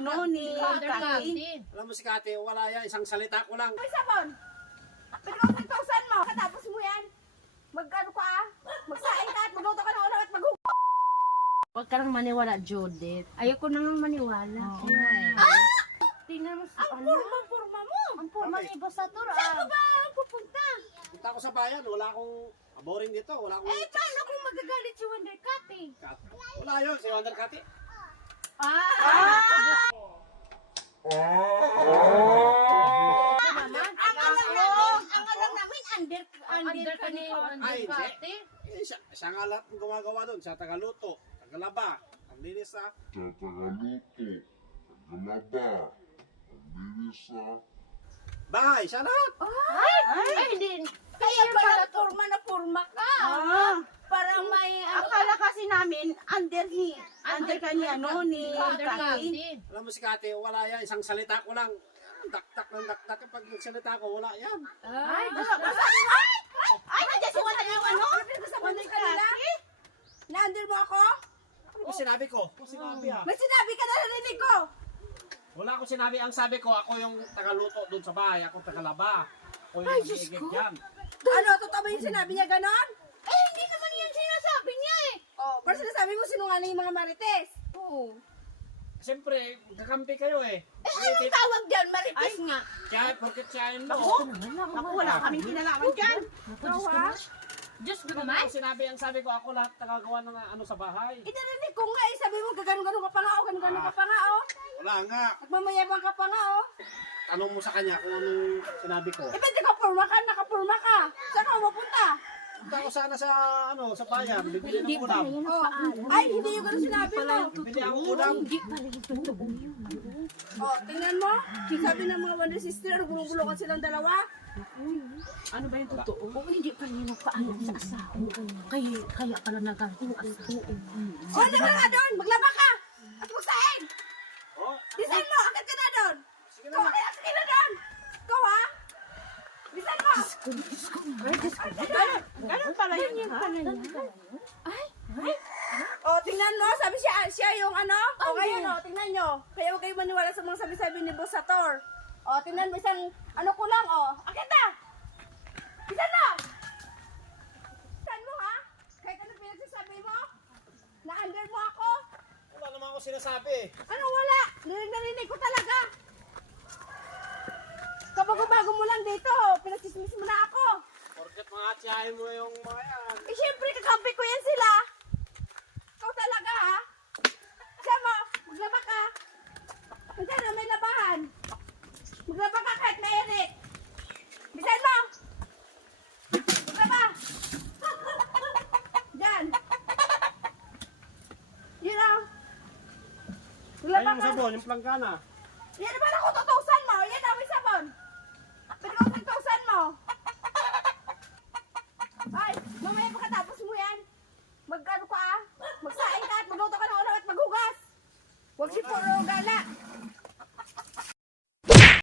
ano ni Kati. Alam mo si Kati, wala yan. Isang salita ko lang. May sabon. Pinag-2,000 mo. Katapos mo yan. Mag-ano ka ah. Magsaing ka at magluto ka ng ulam at maghugas. Huwag ka nang maniwala, Judith. Ayoko nang maniwala. Tingnan mo sa Ang purma mo. Ang purma ni Basator. Saan ka ba pupunta? Punta ako sa bayan, wala akong boring dito. Wala akong... Eh, paano kung magagalit si Wonder Cat eh? Wala yun, si Wonder Kati. Ang alam namin, under ka ni Ay, hindi. Eh, siya nga lahat ng gumagawa doon. Siya tagaluto, tagalaba, paglinis sa... Sa tagaluto, tagalaba, paglinis sa bahay. Siya lahat. Ay, hindi. Kaya pala purma na purma ka. Parang may Akala kasi namin, under ka ni ano ni Kati. Alam mo si Kati, wala yan. Isang salita ko lang. Daktak ng daktak. Kapag yung salita ko, wala yan. Ay, ay, nandiyan si Wanda yung ano? Wonder kanila? Na-under mo ako? Ano ba sinabi ko? Ano sinabi ah? May sinabi ka na narinig ko. Wala akong sinabi. Ang sabi ko, ako yung tagaluto doon sa bahay. Ako tagalaba. Ako yung nag-iigib dyan. Ano, totoo ba yung sinabi niya ganon? Eh, hindi naman yan sinasabi niya eh. Oh, pero sinasabi mo sinungaling yung mga marites. Oo. Siyempre, kakampi kayo eh. Eh, anong tawag dyan? Marites nga. Kaya, porkit siyain mo. Naku, wala kaming kinalaman dyan. Ikaw ha? Diyos ko Ano naman. ang sinabi? Ang sabi ko, ako lahat tagagawa ng ano sa bahay. Itarinig ko nga eh. Sabi mo, gano'n-gano'n ka pa nga oh. Gano'n-gano'n ka pa nga oh. Wala nga. Nagmamayabang ka pa nga oh. Tanong mo sa kanya kung anong sinabi ko. Eh, ba't nakapurma ka? Nakapurma ka. Saan ka mapunta? Punta ako sana sa, ano, sa bayan. Bibili ng ulam. Oh. Ay, hindi yung gano'n sinabi mo. Bibili ang ulam. Oh, tingnan mo. Sabi ng mga Wonder Sister, gulong-gulungan silang dalawa. Ano ba yung totoo? Oo, hindi pa niya nagpaalam sa asawa. Kaya pala nagalit yung asawa. Oh, ano ka doon? Maglaba ka. At magsaing. Oh, Bisan mo, akit ka na doon. sige na. Ikaw, akit ka na doon. Ikaw ha? Bisan mo. Ganun pala yun, ha? Oh, tingnan mo, sabi siya yung ano. O ngayon, oh, tingnan nyo. Kaya huwag kayo maniwala sa mga sabi-sabi ni Boss Sator. O, tingnan mo isang, ano ko lang, oh. Akit na! Bisan mo! Bisan mo, ha? Kahit ano pinagsasabi mo? Na-under mo ako? Wala naman ako sinasabi. Ano wala? Narinig ko talaga. Kabago-bago mo lang dito, pinagchismis mo na ako. Porket mga tiyahin mo yung mga yan. Eh, syempre, kakampi ko yan sila. Ikaw talaga, ha? Siya mo, maglaba ka. Minsan na may labahan. Maglaba ka kahit mainit. Bisan mo. Maglaba. Diyan. Yun o. Ay, Maglaba yung ka. sabon, yung planggana. Yan naman ako, 2,000